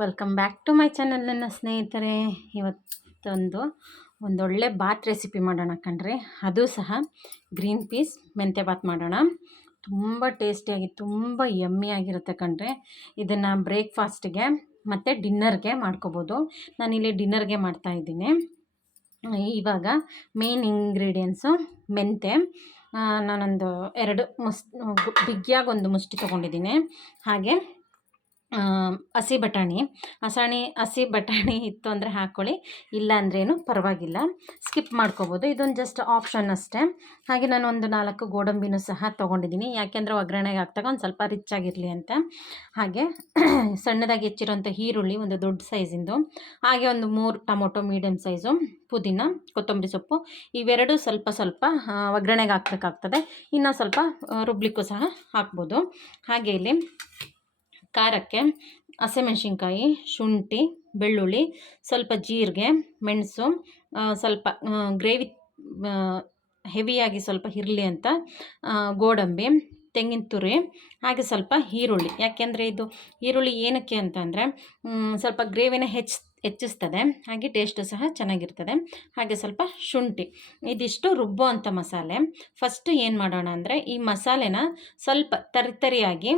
Welcome back to my channel ನನ್ನ ಸ್ನೇಹಿತರೆ. ಇವತ್ತೊಂದು ಒಂದೊಳ್ಳೆ ಬಾತ್ ರೆಸಿಪಿ ಮಾಡೋಣ ಕಣ್ರಿ. ಅದು ಸಹ ಗ್ರೀನ್ ಪೀಸ್ ಮೆಂತ್ಯ ಬಾತ್ ಮಾಡೋಣ. ತುಂಬ ಟೇಸ್ಟಿಯಾಗಿ ತುಂಬ ಯಮ್ಮಿ ಆಗಿರುತ್ತೆ ಕಣ್ರಿ. ಇದನ್ನು ಬ್ರೇಕ್ಫಾಸ್ಟ್ಗೆ ಮತ್ತು ಡಿನ್ನರ್ಗೆ ಮಾಡ್ಕೋಬೋದು. ನಾನಿಲ್ಲಿ ಡಿನ್ನರ್ಗೆ ಮಾಡ್ತಾಯಿದ್ದೀನಿ ಇವಾಗ ಮೇನ್ ಇಂಗ್ರೀಡಿಯೆಂಟ್ಸು ಮೆಂತೆ ನಾನೊಂದು ಎರಡು ಮುಸ್ ಬಿಗಿಯಾಗಿ ಒಂದು ಮುಷ್ಟಿ ತೊಗೊಂಡಿದ್ದೀನಿ. ಹಾಗೆ ಹಸಿ ಬಟಾಣಿ. ಹಸಾಣಿ, ಹಸಿ ಬಟಾಣಿ ಇತ್ತು ಅಂದರೆ ಹಾಕ್ಕೊಳ್ಳಿ ಇಲ್ಲ ಅಂದ್ರೇನು ಪರವಾಗಿಲ್ಲ. ಸ್ಕಿಪ್ ಮಾಡ್ಕೋಬೋದು. ಇದೊಂದು ಜಸ್ಟ್ ಆಪ್ಷನ್ ಅಷ್ಟೇ. ಹಾಗೆ ನಾನು ಒಂದು ನಾಲ್ಕು ಗೋಡಂಬಿನೂ ಸಹ ತೊಗೊಂಡಿದ್ದೀನಿ. ಯಾಕೆಂದರೆ ಒಗ್ಗರಣೆಗೆ ಹಾಕ್ದಾಗ ಒಂದು ಸ್ವಲ್ಪ ರಿಚ್ ಆಗಿರಲಿ ಅಂತ. ಹಾಗೆ ಸಣ್ಣದಾಗಿ ಹೆಚ್ಚಿರೋಂಥ ಈರುಳ್ಳಿ, ಒಂದು ದೊಡ್ಡ ಸೈಜಿಂದು ಹಾಗೆ ಒಂದು ಮೂರು ಟೊಮೊಟೊ ಮೀಡಿಯಮ್ ಸೈಜು ಪುದೀನ, ಕೊತ್ತಂಬರಿ ಸೊಪ್ಪು. ಇವೆರಡು ಸ್ವಲ್ಪ ಸ್ವಲ್ಪ ಒಗ್ಗರಣೆಗೆ ಹಾಕ್ಬೇಕಾಗ್ತದೆ. ಇನ್ನೂ ಸ್ವಲ್ಪ ರುಬ್ಲಿಕ್ಕೂ ಸಹ ಹಾಕ್ಬೋದು. ಹಾಗೆ ಇಲ್ಲಿ ಖಾರಕ್ಕೆ ಹಸಿಮೆಣ್ಸಿನ್ಕಾಯಿ, ಶುಂಠಿ, ಬೆಳ್ಳುಳ್ಳಿ, ಸ್ವಲ್ಪ ಜೀರಿಗೆ, ಮೆಣಸು ಸ್ವಲ್ಪ ಗ್ರೇವಿ ಹೆವಿಯಾಗಿ ಸ್ವಲ್ಪ ಇರಲಿ ಅಂತ ಗೋಡಂಬಿ, ತೆಂಗಿನ ತುರಿ, ಹಾಗೆ ಸ್ವಲ್ಪ ಈರುಳ್ಳಿ. ಯಾಕೆಂದರೆ ಇದು ಈರುಳ್ಳಿ ಏನಕ್ಕೆ ಅಂತಂದರೆ ಸ್ವಲ್ಪ ಗ್ರೇವಿನ ಹೆಚ್ಚು ಹೆಚ್ಚಿಸ್ತದೆ, ಹಾಗೆ ಟೇಸ್ಟು ಸಹ ಚೆನ್ನಾಗಿರ್ತದೆ. ಹಾಗೆ ಸ್ವಲ್ಪ ಶುಂಠಿ. ಇದಿಷ್ಟು ರುಬ್ಬೋ ಅಂಥ ಮಸಾಲೆ. ಫಸ್ಟು ಏನು ಮಾಡೋಣ ಅಂದರೆ, ಈ ಮಸಾಲೆನ ಸ್ವಲ್ಪ ತರಿತರಿಯಾಗಿ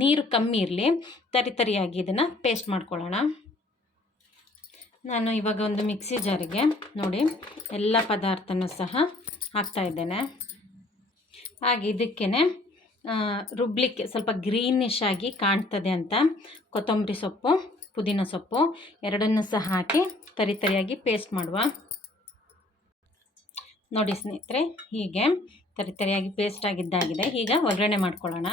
ನೀರು ಕಮ್ಮಿ ಇರಲಿ. ತರಿತರಿಯಾಗಿ ಇದನ್ನು ಪೇಸ್ಟ್ ಮಾಡ್ಕೊಳ್ಳೋಣ. ನಾನು ಇವಾಗ ಒಂದು ಮಿಕ್ಸಿ ಜಾರಿಗೆ ನೋಡಿ, ಎಲ್ಲ ಪದಾರ್ಥನೂ ಸಹ ಹಾಕ್ತಾ ಇದ್ದೇನೆ. ಹಾಗೆ ಇದಕ್ಕೇ ರುಬ್ಲಿಕ್ಕೆ ಸ್ವಲ್ಪ ಗ್ರೀನಿಶ್ ಆಗಿ ಕಾಣ್ತದೆ ಅಂತ ಕೊತ್ತಂಬರಿ ಸೊಪ್ಪು, ಪುದೀನ ಸೊಪ್ಪು, ಎರಡನ್ನೂ ಸಹ ಹಾಕಿ ತರಿತರಿಯಾಗಿ ಪೇಸ್ಟ್ ಮಾಡುವ. ನೋಡಿ ಸ್ನೇಹಿತರೆ, ಹೀಗೆ ತರಿತರಿಯಾಗಿ ಪೇಸ್ಟ್ ಆಗಿದ್ದಾಗಿದೆ. ಈಗ ಒಗ್ಗರಣೆ ಮಾಡ್ಕೊಳ್ಳೋಣ.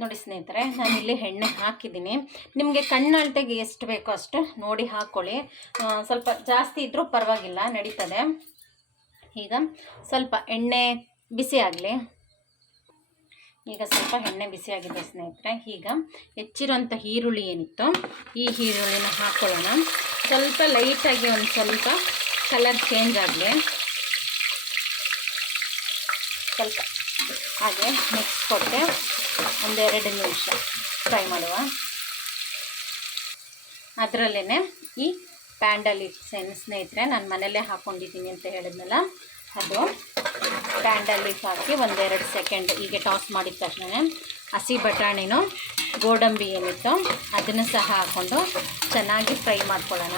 ನೋಡಿ ಸ್ನೇಹಿತರೆ ನಾನಿಲ್ಲಿ ಎಣ್ಣೆ ಹಾಕಿದ್ದೀನಿ. ನಿಮಗೆ ಕಣ್ಣಾಳ್ತೆಗೆ ಎಷ್ಟು ಬೇಕೋ ಅಷ್ಟು ನೋಡಿ ಹಾಕ್ಕೊಳ್ಳಿ ಸ್ವಲ್ಪ ಜಾಸ್ತಿ ಇದ್ದರೂ ಪರವಾಗಿಲ್ಲ, ನಡೀತದೆ. ಈಗ ಸ್ವಲ್ಪ ಎಣ್ಣೆ ಬಿಸಿ ಆಗಲಿ. ಈಗ ಸ್ವಲ್ಪ ಎಣ್ಣೆ ಬಿಸಿಯಾಗಿದೆ ಸ್ನೇಹಿತರೆ. ಈಗ ಹೆಚ್ಚಿರೋಂಥ ಈರುಳ್ಳಿ ಏನಿತ್ತು, ಈ ಈರುಳ್ಳಿನ ಹಾಕ್ಕೊಳ್ಳೋಣ ಸ್ವಲ್ಪ ಲೈಟಾಗಿ ಒಂದು ಸ್ವಲ್ಪ ಕಲರ್ ಚೇಂಜ್ ಆಗಲಿ. ಸ್ವಲ್ಪ ಹಾಗೆ ಮಿಕ್ಸ್ ಕೊಟ್ಟೆ ಒಂದೆರಡು ನಿಮಿಷ. ಫ್ರೈ ಮಾಡುವ. ಅದರಲ್ಲೇ ಈ ಪ್ಯಾಂಡಲ್ ಏನು ಸ್ನೇಹಿತರೆ, ನಾನು ಮನೆಯಲ್ಲೇ ಹಾಕ್ಕೊಂಡಿದ್ದೀನಿ ಅಂತ ಹೇಳಿದ್ನಲ್ಲ, ಅದು ಪ್ಯಾಂಡಲ್ ಹಾಕಿ ಒಂದೆರಡು ಸೆಕೆಂಡ್ ಹೀಗೆ ಟಾಸ್ ಮಾಡಿದ ತಕ್ಷಣ ಹಸಿ ಬಟಾಣಿನೂ ಗೋಡಂಬಿ ಏನಿತ್ತು ಅದನ್ನು ಸಹ ಹಾಕ್ಕೊಂಡು ಚೆನ್ನಾಗಿ ಫ್ರೈ ಮಾಡ್ಕೊಳ್ಳೋಣ.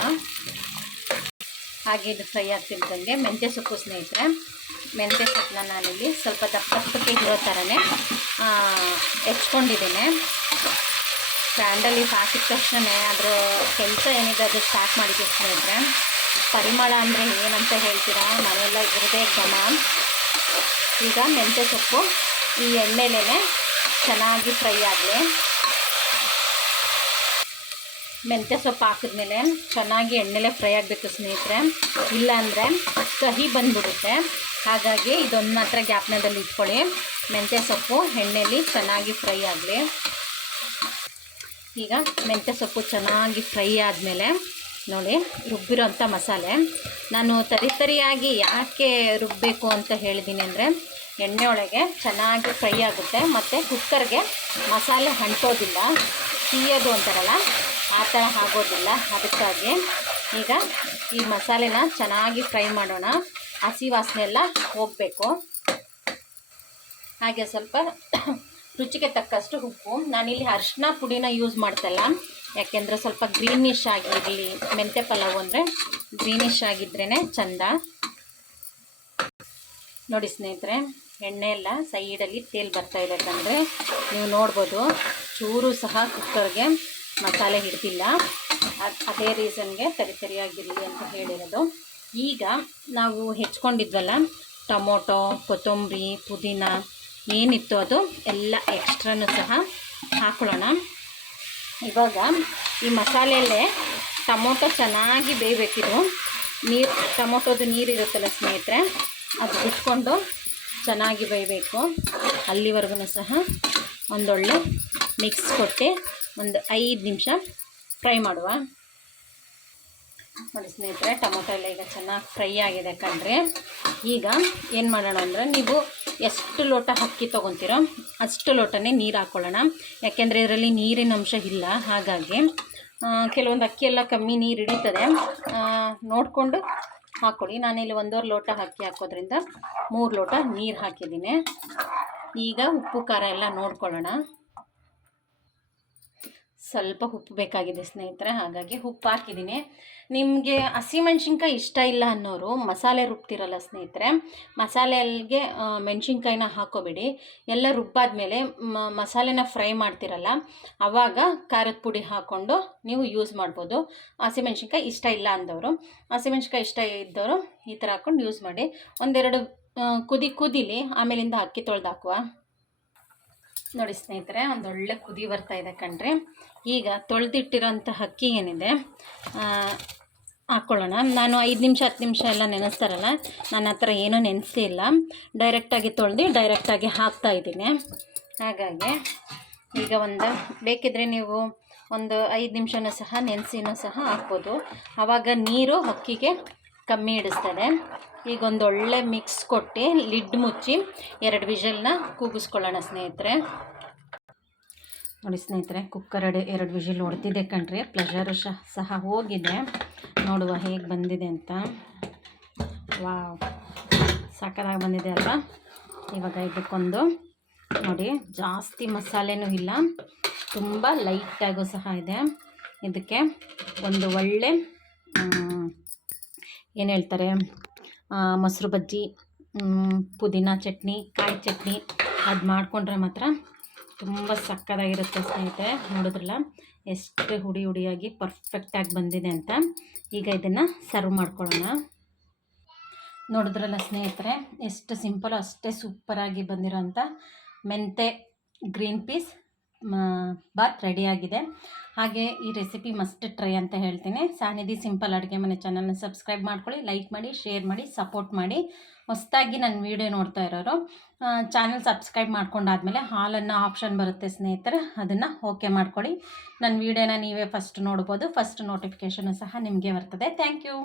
ಹಾಗೆ ಇದು ಫ್ರೈ ಆಗ್ತಿದ್ದಂಗೆ ಮೆಂತ್ಯ ಸೊಪ್ಪು ಸ್ನೇಹಿತರೆ ಮೆಂತ್ಯ ಸೊಪ್ಪನ್ನ ನಾನಿಲ್ಲಿ ಸ್ವಲ್ಪ ದಪ್ಪ ದಪ್ಪಕ್ಕೆ ಇರೋ ಥರನೇ ಹೆಚ್ಕೊಂಡಿದ್ದೇನೆ. ಸ್ಟ್ಯಾಂಡಲ್ ಲೀಫ್ ಹಾಕಿದ ತಕ್ಷಣ ಅದರ ಕೆಲಸ ಏನಿದೆ ಅದು ಸ್ಟಾರ್ಟ್ ಮಾಡಿದ್ದೆ ಸ್ನೇಹಿತರೆ. ಪರಿಮಳ ಅಂದರೆ ಏನಂತ ಹೇಳ್ತೀರಾ? ಮನೆಯೆಲ್ಲ ಇರದೇ ಘಮ. ಈಗ ಮೆಂತ್ಯ ಸೊಪ್ಪು ಈ ಎಣ್ಣೆಲೇ ಚೆನ್ನಾಗಿ ಫ್ರೈ ಆಗಲಿ ಮೆಂತ್ಯ ಸೊಪ್ಪು ಹಾಕಿದ್ಮೇಲೆ ಚೆನ್ನಾಗಿ ಎಣ್ಣೆಲೆ ಫ್ರೈ ಆಗಬೇಕು ಸ್ನೇಹಿತರೆ. ಇಲ್ಲಾಂದರೆ ಕಹಿ ಬಂದುಬಿಡುತ್ತೆ. ಹಾಗಾಗಿ ಇದೊಂದು ಮಾತ್ರ ಗ್ಯಾಪ್ನದಲ್ಲಿ ಇಟ್ಕೊಳ್ಳಿ. ಮೆಂತ್ಯ ಸೊಪ್ಪು ಎಣ್ಣೆಲಿ ಚೆನ್ನಾಗಿ ಫ್ರೈ ಆಗಲಿ. ಈಗ ಮೆಂತ್ಯ ಸೊಪ್ಪು ಚೆನ್ನಾಗಿ ಫ್ರೈ ಆದಮೇಲೆ ನೋಡಿ ರುಬ್ಬಿರೋಂಥ ಮಸಾಲೆ. ನಾನು ತರಿತರಿಯಾಗಿ ಯಾಕೆ ರುಬ್ಬಬೇಕು ಅಂತ ಹೇಳಿದ್ದೀನಿ ಅಂದರೆ ಎಣ್ಣೆ ಒಳಗೆ ಚೆನ್ನಾಗಿ ಫ್ರೈ ಆಗುತ್ತೆ. ಮತ್ತು ಕುಕ್ಕರ್ಗೆ ಮಸಾಲೆ ಅಂಟೋದಿಲ್ಲ. ಸೀಯೋದು ಅಂತಾರಲ್ಲ ಆ ಥರ ಆಗೋದಿಲ್ಲ. ಅದಕ್ಕಾಗಿ ಈಗ ಈ ಮಸಾಲೆನ ಚೆನ್ನಾಗಿ ಫ್ರೈ ಮಾಡೋಣ. ಹಸಿ ವಾಸನೆ ಎಲ್ಲ ಹೋಗಬೇಕು. ಹಾಗೆ ಸ್ವಲ್ಪ ರುಚಿಗೆ ತಕ್ಕಷ್ಟು ಉಪ್ಪು. ನಾನಿಲ್ಲಿ ಅರಿಶಿನ ಪುಡಿನ ಯೂಸ್ ಮಾಡ್ತಲ್ಲ. ಯಾಕೆಂದರೆ ಸ್ವಲ್ಪ ಗ್ರೀನಿಶ್ ಆಗಿರಲಿ, ಮೆಂತ್ಯ ಪಲಾವು ಅಂದರೆ ಗ್ರೀನಿಶ್ ಆಗಿದ್ರೇ ಚಂದ. ನೋಡಿ ಸ್ನೇಹಿತರೆ, ಎಣ್ಣೆ ಎಲ್ಲ ಸೈಡಲ್ಲಿ ತೇಲ್ ಬರ್ತಾ ಇದೆ ಅಂದರೆ ನೀವು ನೋಡ್ಬೋದು, ಚೂರು ಸಹ ಕುಕ್ಕರ್ಗೆ ಮಸಾಲೆ ಹಿಡ್ದಿಲ್ಲ. ಅದ್- ರೀಸನ್ಗೆ ಸರಿ ಸರಿಯಾಗಿರಲಿ ಅಂತ ಹೇಳಿರೋದು. ಈಗ ನಾವು ಹೆಚ್ಕೊಂಡಿದ್ವಲ್ಲ, ಟೊಮೊಟೊ, ಕೊತ್ತಂಬರಿ, ಪುದೀನ ಏನಿತ್ತು ಅದು ಎಲ್ಲ ಎಕ್ಸ್ಟ್ರಾನು ಸಹ ಹಾಕೊಳ್ಳೋಣ. ಇವಾಗ ಈ ಮಸಾಲೆಯಲ್ಲೇ ಟೊಮೊಟೊ ಚೆನ್ನಾಗಿ ಬೇಯಬೇಕಿದು. ನೀರು, ಟೊಮೊಟೊದು ನೀರಿರುತ್ತಲ್ಲ ಸ್ನೇಹಿತರೆ, ಅದು ಬಿಟ್ಕೊಂಡು ಚೆನ್ನಾಗಿ ಬೇಯಬೇಕು. ಅಲ್ಲಿವರೆಗೂ ಸಹ ಒಂದೊಳ್ಳೆ ಮಿಕ್ಸ್ ಕೊಟ್ಟು ಒಂದು ಐದು ನಿಮಿಷ ಫ್ರೈ ಮಾಡುವ. ನೋಡಿ ಸ್ನೇಹಿತರೆ, ಟೊಮೊಟೊ ಎಲ್ಲ ಈಗ ಚೆನ್ನಾಗಿ ಫ್ರೈ ಆಗಿದೆ ಕಣ್ರಿ. ಈಗ ಏನು ಮಾಡೋಣ ಅಂದರೆ ನೀವು ಎಷ್ಟು ಲೋಟ ಅಕ್ಕಿ ತೊಗೊತೀರೋ ಅಷ್ಟು ಲೋಟನೇ ನೀರು ಹಾಕ್ಕೊಳ್ಳೋಣ ಯಾಕೆಂದರೆ ಇದರಲ್ಲಿ ನೀರಿನ ಅಂಶ ಇಲ್ಲ, ಹಾಗಾಗಿ ಕೆಲವೊಂದು ಅಕ್ಕಿ ಎಲ್ಲ ಕಮ್ಮಿ ನೀರು ಹಿಡಿತದೆ. ನೋಡಿಕೊಂಡು ಹಾಕ್ಕೊಳ್ಳಿ ನಾನಿಲ್ಲಿ ಒಂದೂವರೆ ಲೋಟ ಅಕ್ಕಿ ಹಾಕೋದ್ರಿಂದ ಮೂರು ಲೋಟ ನೀರು ಹಾಕಿದ್ದೀನಿ. ಈಗ ಉಪ್ಪು, ಖಾರ ಎಲ್ಲ ನೋಡ್ಕೊಳ್ಳೋಣ. ಸ್ವಲ್ಪ ಉಪ್ಪು ಬೇಕಾಗಿದೆ ಸ್ನೇಹಿತರೆ, ಹಾಗಾಗಿ ಉಪ್ಪು ಹಾಕಿದ್ದೀನಿ. ನಿಮಗೆ ಹಸಿಮೆಣ್ಸಿನ್ಕಾಯಿ ಇಷ್ಟ ಇಲ್ಲ ಅನ್ನೋರು ಮಸಾಲೆ ರುಬ್ತಿರಲ್ಲ ಸ್ನೇಹಿತರೆ, ಮಸಾಲೆಗೆ ಮೆಣಸಿನ್ಕಾಯಿನ ಹಾಕೋಬೇಡಿ. ಎಲ್ಲ ರುಬ್ಬಾದ್ಮೇಲೆ ಮಸಾಲೆನ ಫ್ರೈ ಮಾಡ್ತಿರಲ್ಲ ಆವಾಗ ಖಾರದ ಪುಡಿ ಹಾಕ್ಕೊಂಡು ನೀವು ಯೂಸ್ ಮಾಡ್ಬೋದು. ಹಸಿಮೆಣ್ಸಿನ್ಕಾಯಿ ಇಷ್ಟ ಇಲ್ಲ ಅಂದವರು ಹಸಿಮೆಣ್ಸಿನ್ಕಾಯಿ ಇಷ್ಟ ಇದ್ದವರು ಈ ಥರ ಹಾಕ್ಕೊಂಡು ಯೂಸ್ ಮಾಡಿ. ಒಂದೆರಡು ಕುದಿ, ಕುದಿಲಿ ಆಮೇಲಿಂದ ಅಕ್ಕಿ ತೊಳೆದು ಹಾಕುವ. ನೋಡಿ ಸ್ನೇಹಿತರೆ, ಒಂದು ಒಳ್ಳೆ ಕುದಿ ಬರ್ತಾ ಇದೆ ಕಣ್ರಿ. ಈಗ ತೊಳೆದಿಟ್ಟಿರೋಂಥ ಅಕ್ಕಿ ಏನಿದೆ ಹಾಕ್ಕೊಳ್ಳೋಣ ನಾನು ಐದು ನಿಮಿಷ, ಹತ್ತು ನಿಮಿಷ ಎಲ್ಲ ನೆನೆಸ್ತಾರಲ್ಲ ನನ್ನ ಹತ್ರ ಏನೂ ನೆನೆಸಿಲ್ಲ ಡೈರೆಕ್ಟಾಗಿ ತೊಳೆದು ಡೈರೆಕ್ಟಾಗಿ ಹಾಕ್ತಾ ಇದ್ದೀನಿ. ಹಾಗಾಗಿ ಈಗ ಒಂದು, ಬೇಕಿದ್ರೆ ನೀವು ಒಂದು ಐದು ನಿಮಿಷನೂ ಸಹ ನೆನೆಸಿನೂ ಸಹ ಹಾಕ್ಬೋದು. ಆವಾಗ ನೀರು ಅಕ್ಕಿಗೆ ಕಮ್ಮಿ ಹಿಡಿಸ್ತದೆ. ಈಗ ಒಂದು ಒಳ್ಳೆ ಮಿಕ್ಸ್ ಕೊಟ್ಟು ಲಿಡ್ ಮುಚ್ಚಿ ಎರಡು ವಿಷಲ್ನ ಕೂಗಿಸ್ಕೊಳ್ಳೋಣ ಸ್ನೇಹಿತರೆ. ನೋಡಿ ಸ್ನೇಹಿತರೆ ಕುಕ್ಕರ್ ಎಡೆ ಎರಡು ವಿಷಲ್ ಹೊಡ್ತಿದ್ದೆ ಕಣ್ರಿ. ಪ್ಲೆಷರು ಸಹ ಸಹ ಹೋಗಿದೆ. ನೋಡುವ ಹೇಗೆ ಬಂದಿದೆ ಅಂತ. ವಾವ್ ಸಕ್ಕತ್ತಾಗಿ ಬಂದಿದೆ ಅಲ್ವಾ? ಇವಾಗ ಇದಕ್ಕೊಂದು ನೋಡಿ, ಜಾಸ್ತಿ ಮಸಾಲೆನೂ ಇಲ್ಲ. ತುಂಬ ಲೈಟಾಗೂ ಸಹ ಇದೆ. ಇದಕ್ಕೆ ಒಂದು ಒಳ್ಳೆ ಏನು ಹೇಳ್ತಾರೆ? ಮೊಸರು ಬಜ್ಜಿ ಪುದೀನ ಚಟ್ನಿ, ಕಾಯಿ ಚಟ್ನಿ ಅದು ಮಾಡಿಕೊಂಡ್ರೆ ಮಾತ್ರ ತುಂಬ ಸಕ್ಕದಾಗಿರುತ್ತೆ ಸ್ನೇಹಿತರೆ, ನೋಡಿದ್ರಲ್ಲ? ಎಷ್ಟು ಹುಡಿ ಹುಡಿಯಾಗಿ ಪರ್ಫೆಕ್ಟಾಗಿ ಬಂದಿದೆ ಅಂತ. ಈಗ ಇದನ್ನು ಸರ್ವ್ ಮಾಡ್ಕೊಳ್ಳೋಣ. ನೋಡಿದ್ರಲ್ಲ ಸ್ನೇಹಿತರೆ, ಎಷ್ಟು ಸಿಂಪಲ್ ಅಷ್ಟೇ ಸೂಪರಾಗಿ ಬಂದಿರೋಂಥ ಮೆಂತೆ ಗ್ರೀನ್ ಪೀಸ್ ಬಾತ್ ರೆಡಿಯಾಗಿದೆ ಹಾಗೆ ಈ ರೆಸಿಪಿ ಮಸ್ಟ್ ಟ್ರೈ ಅಂತ ಹೇಳ್ತೀನಿ. ಸಾನಿಧಿ ಸಿಂಪಲ್ ಅಡುಗೆ ಮನೆ ಚಾನಲ್ನ ಸಬ್ಸ್ಕ್ರೈಬ್ ಮಾಡ್ಕೊಳ್ಳಿ ಲೈಕ್ ಮಾಡಿ ಶೇರ್ ಮಾಡಿ ಸಪೋರ್ಟ್ ಮಾಡಿ. ಹೊಸದಾಗಿ ನನ್ನ ವೀಡಿಯೋ ನೋಡ್ತಾ ಇರೋರು ಚಾನಲ್ ಸಬ್ಸ್ಕ್ರೈಬ್ ಮಾಡ್ಕೊಂಡಾದ್ಮೇಲೆ ಹಾಲನ್ನು ಆಪ್ಷನ್ ಬರುತ್ತೆ ಸ್ನೇಹಿತರೆ, ಅದನ್ನು ಓಕೆ ಮಾಡ್ಕೊಳ್ಳಿ. ನನ್ನ ವೀಡಿಯೋನ ನೀವೇ ಫಸ್ಟ್ ನೋಡ್ಬೋದು. ಫಸ್ಟ್ ನೋಟಿಫಿಕೇಷನು ಸಹ ನಿಮಗೆ ಬರ್ತದೆ. Thank you